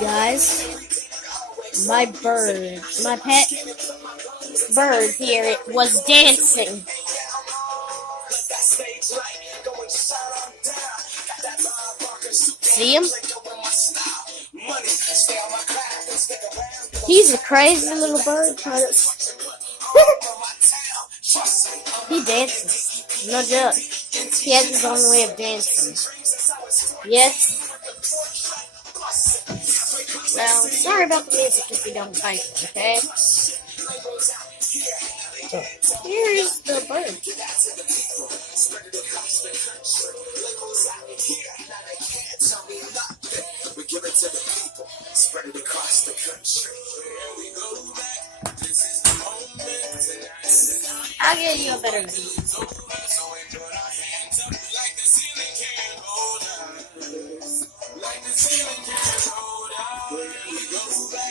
Guys, my pet bird here, it was dancing. See him? He's a crazy little bird. He dances. No joke. He has his own way of dancing. Yes. Well, sorry about the music if you don't like it, okay? Here's the bird. I'll give you a better view.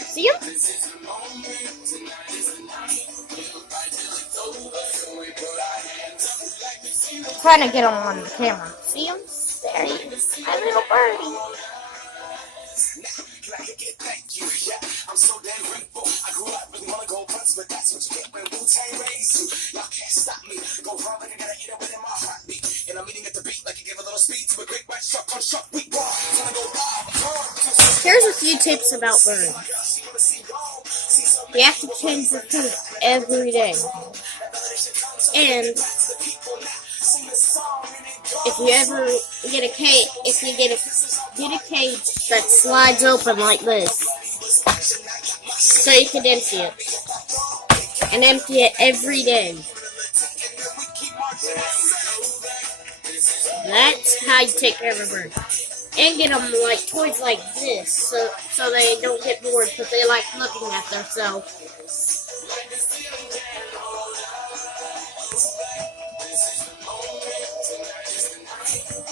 See him? Trying to get him on the camera. See him? There he is. My little birdie. I'm so damn grateful. I grew up really wanna go punch, but that's what you get when Wu-Tang raised you. Y'all can't stop me. Go hard like I gotta eat it within my heartbeat. And I'm eating at the beat like you give a little speed to a great white shark on shark week. Here's a few tips about birds. You have to change the food every day. And if you ever get a cage, get a cage that slides open like this, so you can empty it, and empty it every day. That's how you take care of a bird. And get them like toys like this, so they don't get bored because they like looking at themselves.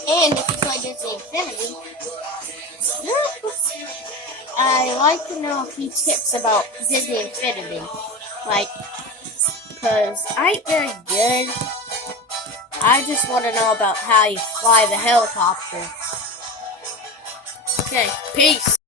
And if you play Disney Infinity, I like to know a few tips about Disney Infinity, because I ain't very good. I just want to know about how you fly the helicopter. Okay, peace.